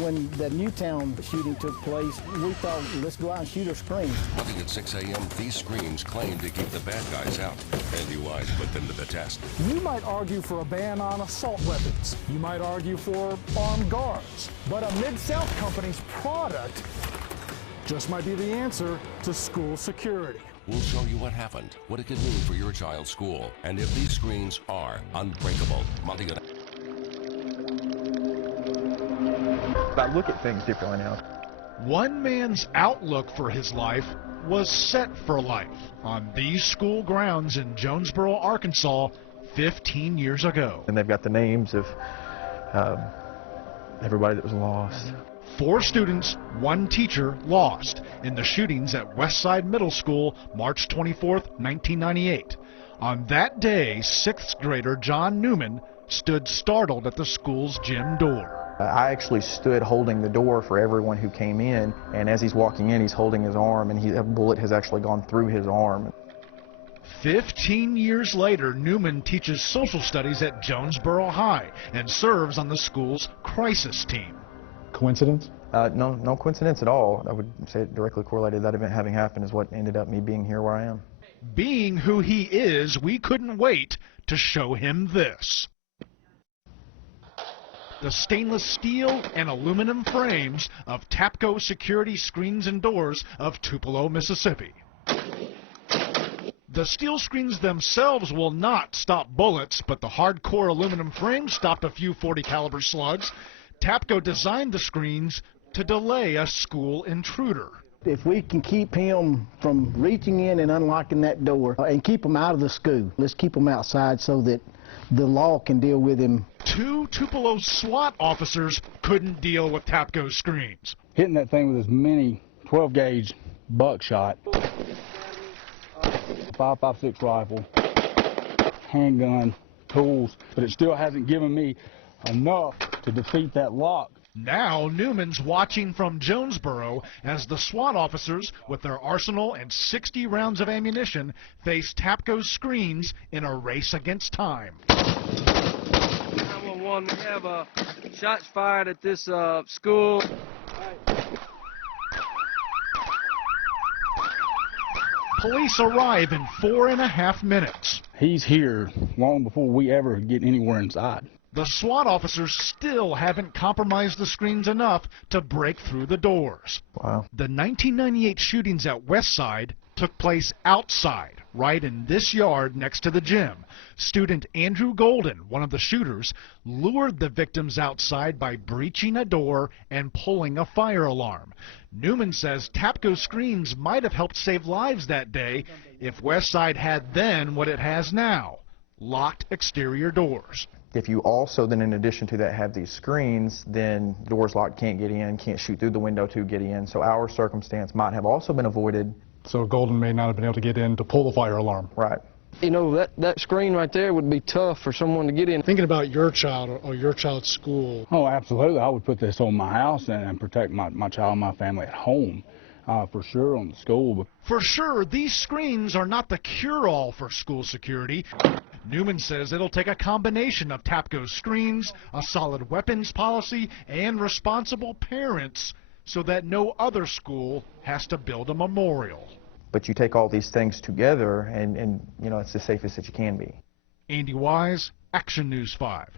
When the Newtown shooting took place, we thought, let's go out and shoot our screens. Hunting at 6 a.m., these screens claim to keep the bad guys out. Andy Wise put them to the test. You might argue for a ban on assault weapons. You might argue for armed guards. But a Mid-South company's product just might be the answer to school security. We'll show you what happened, what it could mean for your child's school, and if these screens are unbreakable. Monty. I look at things differently now. One man's outlook for his life was set for life on these school grounds in Jonesboro, Arkansas, 15 years ago. And they've got the names of everybody that was lost. 4 students, 1 teacher lost in the shootings at Westside Middle School, March 24th, 1998. On that day, 6th grader John Newman stood startled at the school's gym door. I actually stood holding the door for everyone who came in, and as he's walking in, he's holding his arm, and a bullet has actually gone through his arm. 15 years later, Newman teaches social studies at Jonesboro High and serves on the school's crisis team. Coincidence? No coincidence at all. I would say it directly correlated. That event having happened is what ended up me being here where I am. Being who he is, we couldn't wait to show him this. The stainless steel and aluminum frames of Tapco security screens and doors of Tupelo, Mississippi. The steel screens themselves will not stop bullets, but the hardcore aluminum frames stopped a few .40 caliber slugs. Tapco designed the screens to delay a school intruder. If we can keep him from reaching in and unlocking that door and keep him out of the school, let's keep him outside so that the law can deal with him. 2 Tupelo SWAT officers couldn't deal with Tapco screens. Hitting that thing with as many 12-gauge buckshot, 5.56 rifle, handgun, tools, but it still hasn't given me enough to defeat that lock. Now Newman's watching from Jonesboro as the SWAT officers, with their arsenal and 60 rounds of ammunition, face Tapco's screens in a race against time. 911, we have shots fired at this school. Police arrive in 4.5 minutes. He's here long before we ever get anywhere inside. The SWAT officers still haven't compromised the screens enough to break through the doors. Wow. The 1998 shootings at Westside took place outside, right in this yard next to the gym. Student Andrew Golden, one of the shooters, lured the victims outside by breaching a door and pulling a fire alarm. Newman says Tapco screens might have helped save lives that day if Westside had then what it has now, locked exterior doors. If you also then, in addition to that, have these screens, then doors locked, can't get in, can't shoot through the window to get in. So our circumstance might have also been avoided. So Golden may not have been able to get in to pull the fire alarm. Right. You know, that screen right there would be tough for someone to get in. Thinking about your child or your child's school. Oh, absolutely. I would put this on my house and protect my child and my family at home. For sure on the school. For sure, these screens are not the cure-all for school security. Newman says it'll take a combination of Tapco's screens, a solid weapons policy, and responsible parents so that no other school has to build a memorial. But you take all these things together and you know, it's the safest that you can be. Andy Wise, Action News 5.